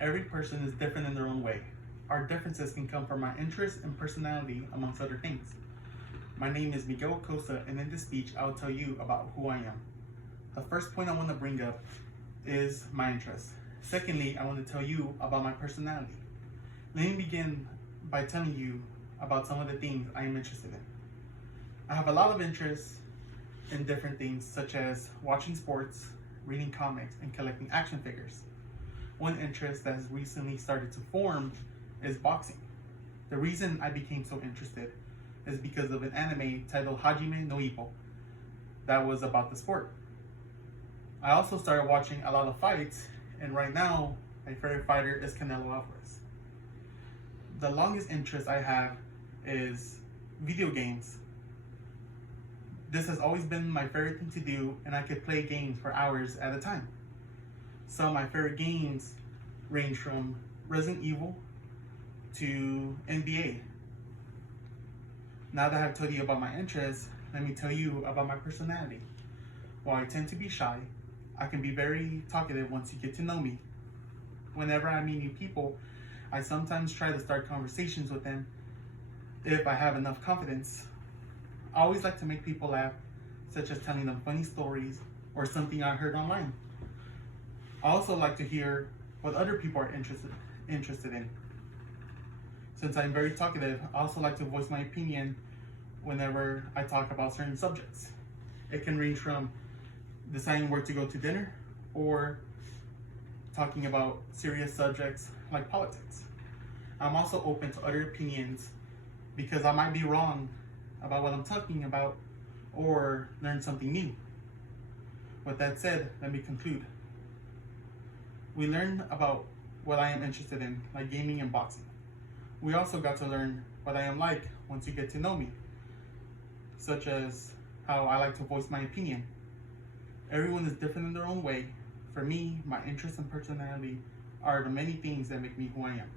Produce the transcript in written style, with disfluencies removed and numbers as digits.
Every person is different in their own way. Our differences can come from our interests and personality, amongst other things. My name is Miguel Acosta, and in this speech, I will tell you about who I am. The first point I want to bring up is my interests. Secondly, I want to tell you about my personality. Let me begin by telling you about some of the things I am interested in. I have a lot of interests in different things, such as watching sports, reading comics, and collecting action figures. One interest that has recently started to form is boxing. The reason I became so interested is because of an anime titled Hajime no Ippo that was about the sport. I also started watching a lot of fights, and right now my favorite fighter is Canelo Alvarez. The longest interest I have is video games. This has always been my favorite thing to do, and I could play games for hours at a time. Some of my favorite games range from Resident Evil to NBA. Now that I've told you about my interests, let me tell you about my personality. While I tend to be shy, I can be very talkative once you get to know me. Whenever I meet new people, I sometimes try to start conversations with them if I have enough confidence. I always like to make people laugh, such as telling them funny stories or something I heard online. I also like to hear what other people are interested in. Since I'm very talkative, I also like to voice my opinion whenever I talk about certain subjects. It can range from deciding where to go to dinner or talking about serious subjects like politics. I'm also open to other opinions because I might be wrong about what I'm talking about or learn something new. With that said, let me conclude. We learned about what I am interested in, like gaming and boxing. We also got to learn what I am like once you get to know me, such as how I like to voice my opinion. Everyone is different in their own way. For me, my interests and personality are the many things that make me who I am.